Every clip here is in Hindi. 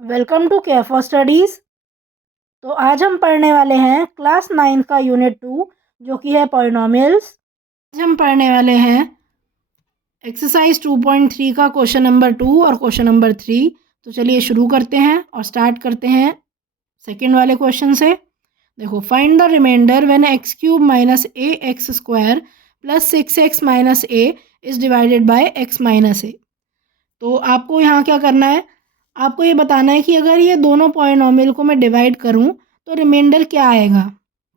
Welcome to care for studies. तो आज हम पढ़ने वाले हैं क्लास 9 का यूनिट 2 जो कि है पॉलिनॉमियल्स। आज हम पढ़ने वाले हैं एक्सरसाइज 2.3 का क्वेश्चन नंबर 2 और क्वेश्चन नंबर 3। तो चलिए शुरू करते हैं और स्टार्ट करते हैं सेकंड वाले क्वेश्चन से। देखो, find the remainder when x cube minus a x square plus 6x minus a is divided by x minus a. तो आपको यहाँ क्या करना है, आपको ये बताना है कि अगर ये दोनों पॉलिनॉमियल को मैं डिवाइड करूँ तो रिमाइंडर क्या आएगा।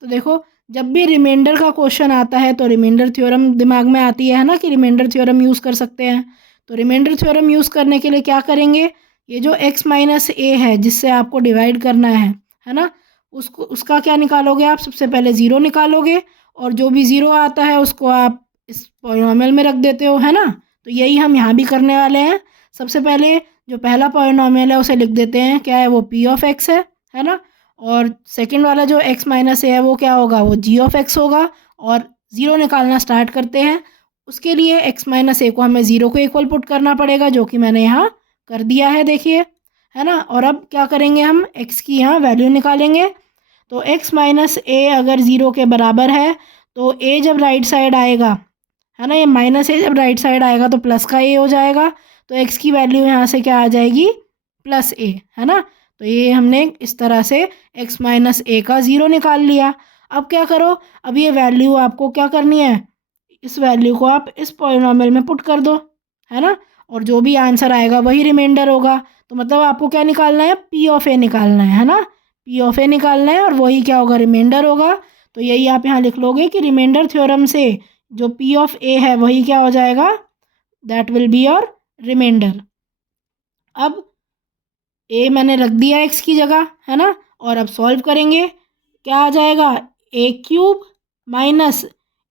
तो देखो, जब भी रिमाइंडर का क्वेश्चन आता है तो रिमाइंडर थ्योरम दिमाग में आती है ना, कि रिमाइंडर थ्योरम यूज़ कर सकते हैं। तो रिमाइंडर थ्योरम यूज़ करने के लिए क्या करेंगे, ये जो x माइनस ए है जिससे आपको डिवाइड करना है ना, उसको उसका क्या निकालोगे आप, सबसे पहले ज़ीरो निकालोगे और जो भी ज़ीरो आता है उसको आप इस पॉलिनॉमियल में रख देते हो, है ना। तो यही हम यहाँ भी करने वाले हैं। सबसे पहले जो पहला पॉलिनॉमियल है उसे लिख देते हैं, क्या है वो, पी ऑफ एक्स है ना। और सेकंड वाला जो x माइनस ए है वो क्या होगा, वो जी ऑफ एक्स होगा। और ज़ीरो निकालना स्टार्ट करते हैं। उसके लिए x माइनस ए को हमें ज़ीरो को इक्वल पुट करना पड़ेगा, जो कि मैंने यहाँ कर दिया है, देखिए, है ना। और अब क्या करेंगे, हम x की यहाँ वैल्यू निकालेंगे। तो x माइनस ए अगर ज़ीरो के बराबर है तो a जब राइट साइड आएगा, है ना, ये माइनस ए जब राइट साइड आएगा तो प्लस का ए हो जाएगा। तो x की वैल्यू यहाँ से क्या आ जाएगी, प्लस ए, है ना। तो ये हमने इस तरह से x माइनस ए का ज़ीरो निकाल लिया। अब क्या करो, अब ये वैल्यू आपको क्या करनी है, इस वैल्यू को आप इस पॉलिनॉमियल में पुट कर दो, है ना। और जो भी आंसर आएगा वही रिमाइंडर होगा। तो मतलब आपको क्या निकालना है, पी ऑफ ए निकालना है ना, पी ऑफ ए निकालना है और वही क्या होगा, रिमाइंडर होगा। तो यही आप यहाँ लिख लोगे कि रिमाइंडर थ्योरम से जो पी ऑफ ए है वही क्या हो जाएगा, that will be your reminder. अब ए मैंने रख दिया एक्स की जगह, है ना। और अब सॉल्व करेंगे, क्या आ जाएगा, ए क्यूब माइनस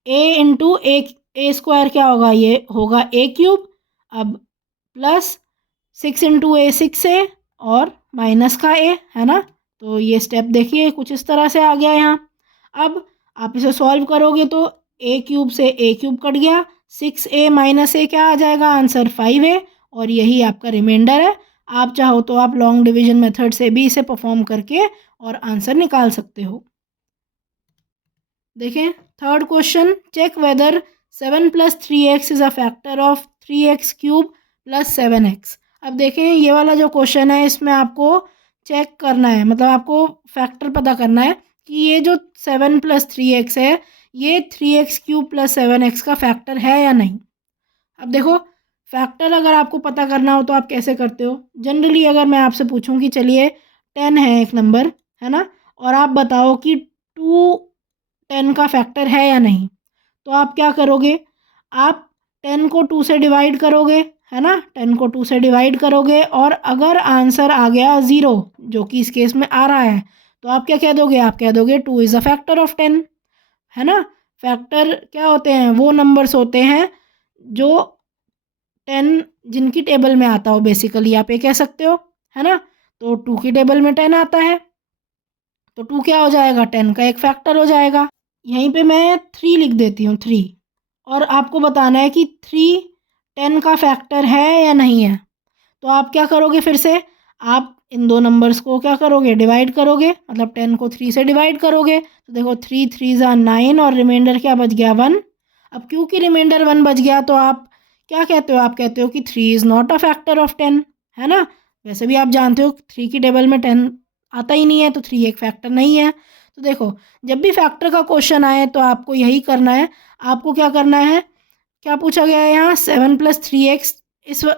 ए इंटू ए स्क्वायर क्या होगा, ये होगा ए क्यूब। अब प्लस 6 × A 6 और माइनस का ए, है ना। तो ये स्टेप देखिए कुछ इस तरह से आ गया यहाँ। अब आप इसे सॉल्व करोगे तो ए क्यूब से ए क्यूब कट गया, 6a माइनस ए क्या आ जाएगा, आंसर 5a। और यही आपका रिमाइंडर है। आप चाहो तो आप लॉन्ग डिवीजन मेथड से भी इसे परफॉर्म करके और आंसर निकाल सकते हो। देखें, third question, check whether 7 + 3x is a factor of 3x cube + 7x। अब देखें, ये वाला जो क्वेश्चन है इसमें आपको चेक करना है, मतलब आपको फैक्टर पता करना है कि ये जो 7 + 3x है ये 3x क्यूब + 7x का फैक्टर है या नहीं। अब देखो, फैक्टर अगर आपको पता करना हो तो आप कैसे करते हो, जनरली अगर मैं आपसे पूछूं कि चलिए 10 है एक नंबर, है ना, और आप बताओ कि 2 10 का फैक्टर है या नहीं, तो आप क्या करोगे, आप 10 को 2 से डिवाइड करोगे, है ना, 10 को 2 से डिवाइड करोगे और अगर आंसर आ गया ज़ीरो, जो कि इस केस में आ रहा है, तो आप क्या कह दोगे, आप कह दोगे 2 इज़ अ फैक्टर ऑफ 10, है ना। फैक्टर क्या होते हैं, वो नंबर्स होते हैं जो 10 जिनकी टेबल में आता हो, बेसिकली आप ये कह सकते हो, है ना। तो 2 की टेबल में 10 आता है तो 2 क्या हो जाएगा, 10 का एक फैक्टर हो जाएगा। यहीं पे मैं 3 लिख देती हूँ, 3। और आपको बताना है कि 3 10 का फैक्टर है या नहीं है। तो आप क्या करोगे, फिर से आप इन दो नंबर्स को क्या करोगे, डिवाइड करोगे, मतलब 10 को 3 से डिवाइड करोगे। तो देखो 3 3 ज़ा 9 और रिमाइंडर क्या बच गया, 1। अब क्योंकि रिमाइंडर 1 बच गया तो आप क्या कहते हो, आप कहते हो कि 3 is not a factor of 10, है ना। वैसे भी आप जानते हो 3 की टेबल में 10 आता ही नहीं है, तो 3 एक फैक्टर नहीं है। तो देखो, जब भी फैक्टर का क्वेश्चन आए तो आपको यही करना है। आपको क्या करना है, क्या पूछा गया है यहाँ, 7 + 3x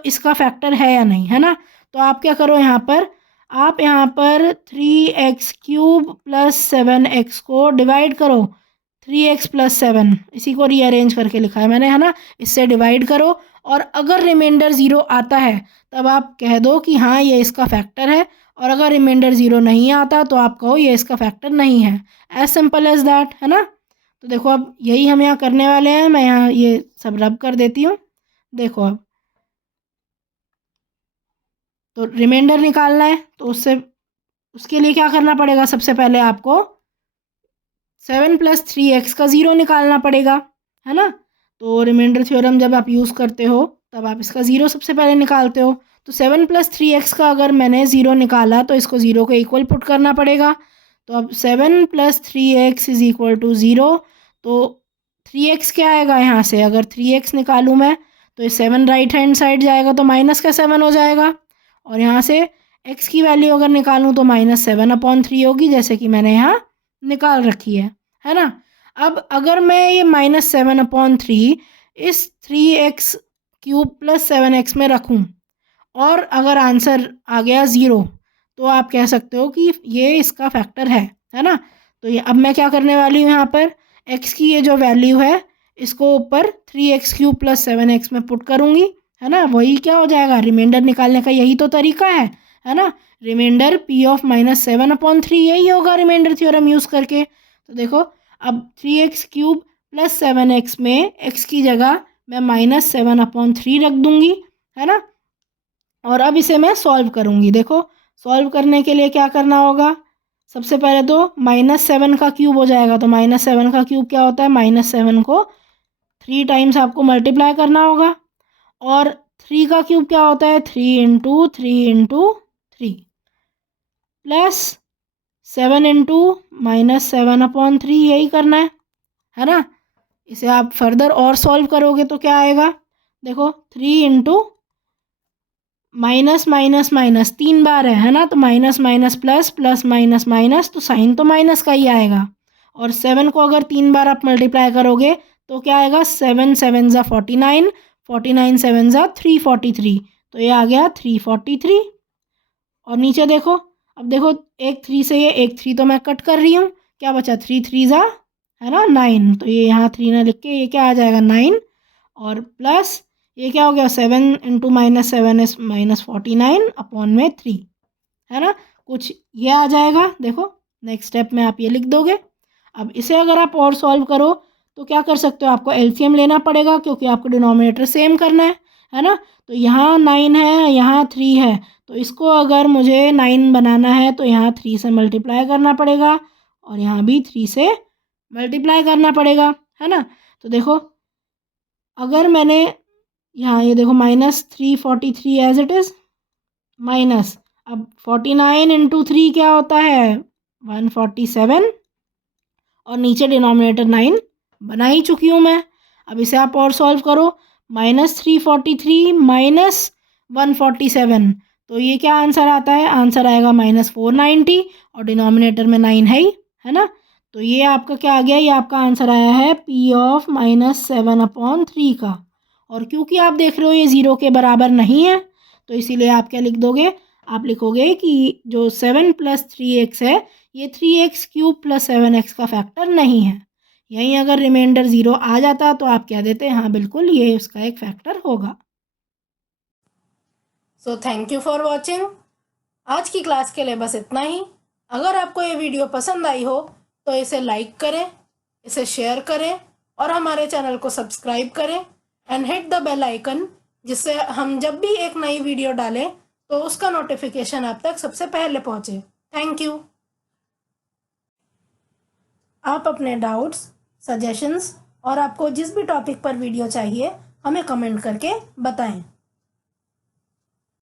इसका फैक्टर है या नहीं, है ना। तो आप क्या करो, यहाँ पर आप यहाँ पर 3x क्यूब + 7x को डिवाइड करो, 3x + 7 इसी को रीअरेंज करके लिखा है मैंने, है ना। इससे डिवाइड करो और अगर रिमाइंडर ज़ीरो आता है तब आप कह दो कि हाँ ये इसका फैक्टर है, और अगर रिमाइंडर ज़ीरो नहीं आता तो आप कहो ये इसका फैक्टर नहीं है। एज सिंपल एज दैट, है ना। तो देखो, अब यही हम यहाँ करने वाले हैं। मैं यहाँ ये सब रब कर देती हूँ। देखो, अब तो रिमाइंडर निकालना है तो उसके लिए क्या करना पड़ेगा, सबसे पहले आपको 7 + 3x का ज़ीरो निकालना पड़ेगा, है ना। तो रिमाइंडर थ्योरम जब आप यूज़ करते हो तब आप इसका ज़ीरो सबसे पहले निकालते हो। तो 7 + 3x का अगर मैंने 0 निकाला तो इसको 0 के इक्वल पुट करना पड़ेगा। तो अब 7 + 3x = 0। तो 3x क्या आएगा यहाँ से, अगर 3x निकालूँ मैं तो ये 7 राइट हैंड साइड जाएगा तो माइनस का 7 हो जाएगा। और यहाँ से x की वैल्यू अगर निकालूँ तो -7/3 होगी, जैसे कि मैंने यहाँ निकाल रखी है ना। अब अगर मैं ये -7/3 इस 3x³ + 7x में रखूँ और अगर आंसर आ गया 0 तो आप कह सकते हो कि ये इसका फैक्टर है ना। तो ये अब मैं क्या करने वाली हूँ, यहाँ पर x की ये जो वैल्यू है इसको ऊपर 3x³ + 7x में पुट करूँगी, है ना। वही क्या हो जाएगा, रिमाइंडर निकालने का यही तो तरीका है ना। रिमाइंडर p ऑफ -7/3 यही होगा रिमाइंडर थ्योरम यूज़ करके। तो देखो अब 3x³ + 7x में x की जगह मैं -7/3 रख दूँगी, है ना। और अब इसे मैं सॉल्व करूँगी। देखो सॉल्व करने के लिए क्या करना होगा, सबसे पहले तो -7 का क्यूब हो जाएगा। तो -7 का क्यूब क्या होता है, -7 को 3 टाइम्स आपको मल्टीप्लाई करना होगा। और 3 का क्यूब क्या होता है, 3 × 3 × 3 प्लस 7 × -7/3 यही करना है ना। इसे आप फर्दर और सॉल्व करोगे तो क्या आएगा, देखो 3 × माइनस माइनस माइनस 3 बार है ना। तो minus minus plus plus minus minus, तो साइन तो माइनस का ही आएगा। और 7 को अगर 3 बार आप मल्टीप्लाई करोगे तो क्या आएगा, 7 7 = 49, 49 7 = 343। तो ये आ गया 343। और नीचे देखो, अब देखो एक 3 से ये एक 3 तो मैं कट कर रही हूँ, क्या बचा 3 3 है ना 9। तो ये यहाँ 3 ना लिख के ये क्या आ जाएगा 9। और प्लस ये क्या हो गया, 7 × -7 is -49/3, है ना। कुछ ये आ जाएगा। देखो नेक्स्ट स्टेप में आप ये लिख दोगे। अब इसे अगर आप और सॉल्व करो तो क्या कर सकते हो, आपको एलसीएम लेना पड़ेगा क्योंकि आपको डिनोमिनेटर सेम करना है ना। तो यहाँ 9 है, यहाँ 3 है, तो इसको अगर मुझे 9 बनाना है तो यहाँ 3 से मल्टीप्लाई करना पड़ेगा और यहाँ भी 3 से मल्टीप्लाई करना पड़ेगा, है ना। तो देखो अगर मैंने यहाँ ये देखो -343 एज इट इज़ माइनस, अब 49 × 3 क्या होता है 147, और नीचे डिनोमिनेटर 9 बना ही चुकी हूँ मैं। अब इसे आप और सॉल्व करो, -343 -147, तो ये क्या आंसर आता है, आंसर आएगा -490 और डिनोमिनेटर में 9 है ना। तो ये आपका क्या आ गया, ये आपका आंसर आया है p ऑफ -7/3 का। और क्योंकि आप देख रहे हो ये 0 के बराबर नहीं है तो इसीलिए आप क्या लिख दोगे, आप लिखोगे कि जो 7 + 3x है ये 3x³ + 7x का फैक्टर नहीं है। यहीं अगर रिमाइंडर 0 आ जाता तो आप क्या देते, हाँ बिल्कुल ये उसका एक फैक्टर होगा। So thank you for watching. आज की क्लास के लिए बस इतना ही। अगर आपको ये वीडियो पसंद आई हो तो इसे लाइक करें, इसे शेयर करें और हमारे चैनल को सब्सक्राइब करें and hit the bell icon, जिससे हम जब भी एक नई वीडियो डालें तो उसका नोटिफिकेशन आप तक सबसे पहले पहुंचे। Thank you. आप अपने डाउट्स, सजेशंस और आपको जिस भी टॉपिक पर वीडियो चाहिए हमें कमेंट करके बताएं।